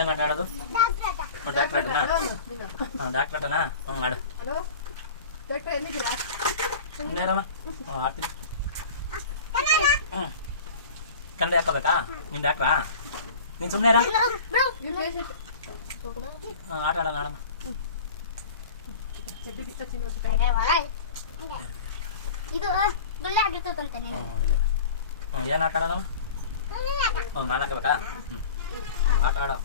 ಏನು ಆಟ ಆಡೋದು? ಡಾಕ್ಟರ್ ಆಟನಾ? ಹಾಂ ಡಾಕ್ಟರ್ ಆಟನಾ? ಹ್ಞೂ ಮಾಡು. ಸುಮ್ಮನೆ ಇರಮ್ಮ. ಹ್ಞೂ ಆಡ್ತೀನಿ. ಹ್ಞೂ ಕನ್ನಡ ಹಾಕೋಬೇಕಾ? ನೀನು ಡಾಕ್ಟ್ರಾ? ನೀನು ಸುಮ್ಮನೆ ಇರ. ಹಾಂ ಆಟ ಆಡೋಣ ಆಡಮ್ಮ. ಏನು ಆಟ ಆಡೋಣ? ಹ್ಞೂ ನಾನು ಹಾಕೋಬೇಕಾ? ಹ್ಞೂ ಆಟ ಆಡೋ.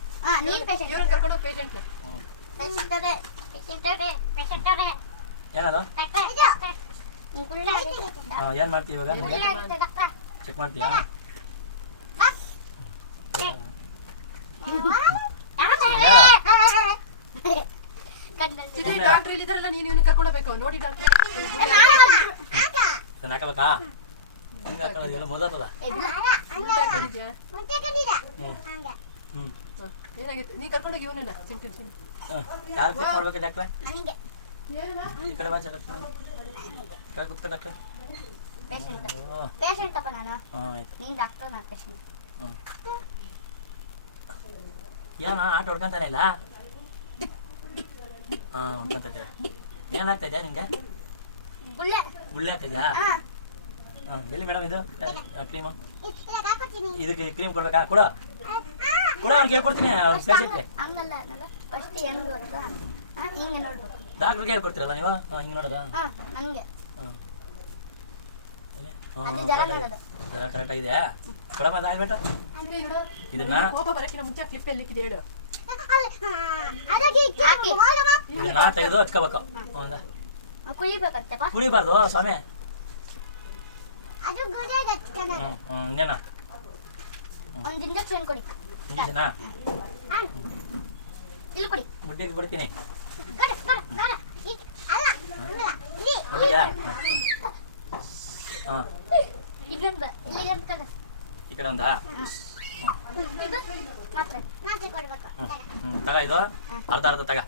ಏನದು? ಏನು ಮಾಡ್ತೀವಿ ಇವಾಗ? ಚೆಕ್ ಮಾಡ್ತೀಯಾ? ಡಾಕ್ಟರ್ ಇಲ್ಲಿದ್ರಲ್ಲ ನೀನು ಕರ್ಕೊಂಡೋಗ್ಬೇಕು ನೋಡಿ ಡಾಕ್ಟರ್ ಹಾಕಬೇಕಾ? ಹಿಂಗೆ ಹಾಕೋದು ಎಲ್ಲ ಮೊದಲದ. ಏನಾಗಿತ್ತು ನೀ ಕರ್ಕೊಂಡೋಗಿ ಇವನೇನ ಯಾರು ಚೆಕ್ ಮಾಡ್ಬೇಕು ಡಾಕ್ಟ್ರೆ? ಈ ಕಡೆ ಬಾ ಚೆಕ್ ಕಡೆ ಕೂತ್ಕೊ ಡಾಕ್ಟ್ರೆ. ಏನ ಆಟ ಹೊಡ್ಕೊಂತಾನೆ ಇಲ್ಲ? ಹಾಂ ಹೊಡ್ಕೊಂತ ಏನಾಗ್ತೈತೆ ನಿಂಗೆ? ಗುಳ್ಳೆ ಆಗ್ತೈತಾ? ಹಾಂ ಎಲ್ಲಿ ಮೇಡಮ್ ಇದು ಕ್ರೀಮು? ಇದಕ್ಕೆ ಕ್ರೀಮ್ ಕೊಡ್ಬೇಕಾ? ಕೊಡ ಕೊಡ ಅವ್ರಿಗೆ ಹೇಳ್ಕೊಡ್ತೀನಿ. ಪೇಷಂಟ್ಗೆ ಡಾಕ್ಟ್ರಿಗೆ ಹೇಳ್ಕೊಡ್ತೀರಲ್ಲ ನೀವು? ಹಾಂ ಹಿಂಗೆ ನೋಡೋದಾ? ಕರೆಕ್ಟ್ ಆಗಿದೆ. ಕೊಡಮ್ಮ ಅದು ಆಯ್ತು ಇದನ್ನ ಕೋಪ ಬರಕ್ಕಿನ ಮುಂಚೆ ಕ್ಲಿಪ್ ಎಲ್ಲಿಕ್ಕಿದೆ ಹೇಳು. ಇದನ್ನ ತೆಗೆದು ಹಚ್ಕೋಬೇಕು. ಕುಳಿಬಾರ್ದು ಸ್ವಾಮಿ. ಇನ್ನೇನ ಇಂಜೆಕ್ಷನಾ? ಗುಡ್ಡೆಗೆ ಬಿಡ್ತೀನಿ. ಹಾಂ ಈ ಕಡೆ ಒಂದಾ? ತಗ ಇದು ಅರ್ಧ ಅರ್ಧ ತಗ.